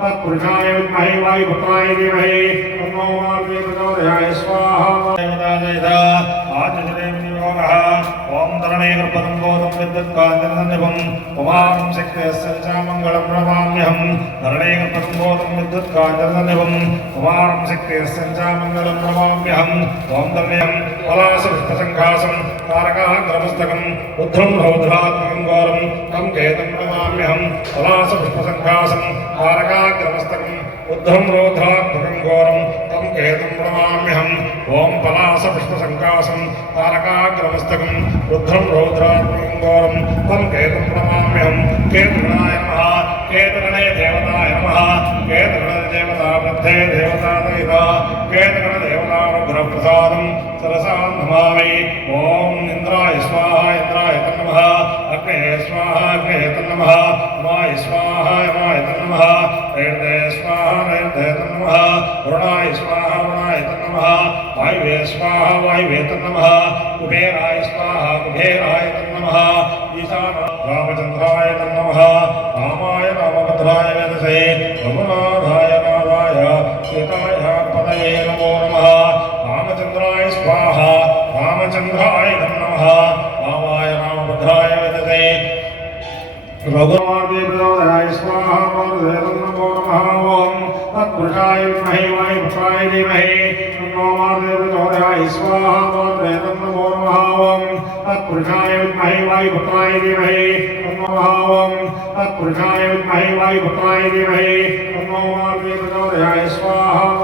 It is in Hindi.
तत्पुरुषाय विद्महे वायुपुत्राय धीमहि तन्नो मारुतिः प्रचोदयात् स्वाहा ओम धरणे कृपदं बोधं विद्युत्कान्तिर्निभं पुमानं शक्तियस्य च मङ्गलं नमाम्यहं धरणे कृपदं बोधं विद्युत्कान्तिर्निभं पुमानं शक्तियस्य च मङ्गलं नमाम्यहं ओम धरणेयं पलाशपुष्पसङ्घासं तारकाग्रमस्तकं रुद्रं रौद्रात्मकं घोरं तं केतं नमाम्यहं पलाशपुष्पसङ्घासं तारकाग्रमस्तकं रुद्रं रौद्रात्मकं घोरं तं केतं नमाम्यहं ओम पलाशपुष्पसङ्घासं तारकाग्रमस्तकं रुद्रं रौद्रात्मकं घोरं तं केतं नमाम्यहं केतुगणाय नमः केतुगणे देवताय नमः केतुगणदेवता वृद्धे देवतादयिता केतुगणदेवतानुग्रहप्रसादं सरसा नमामि ओम इंद्राय स्वाहा इंद्राय तन्नमः अग्ने स्वाहा अग्ने तन्नमः उमाय स्वाहा उमाय तन्नमः नैर्दे स्वाहा नैर्दे तन्नमः वरुणाय स्वाहा वरुणाय तन्नमः वायुवे स्वाहा वायुवे तन्नमः कुबेराय स्वाहा कुबेराय तन्नमः ईशानाय रामचन्द्राय तन्नमः रामाय रामभद्राय वेदसे रघुनाथाय नाथाय सीताय पदये नमो नमः रामचन्द्राय स्वाहा रामचन्द्राय नमः रामाय रामभद्राय वेदसे रघुनाथाय स्वाहा नमो नमः ओम तत्पुरुषाय विद्महे वायुपुत्राय धीमहि तन्नो मारुतिः प्रचोदयात् स्वाहा नमो नमः ओम तत्पुरुषाय विद्महे वायुपुत्राय धीमहि तन्नो ओम तत्पुरुषाय विद्महे वायुपुत्राय धीमहि तन्नो मारुतिः प्रचोदयात् स्वाहा।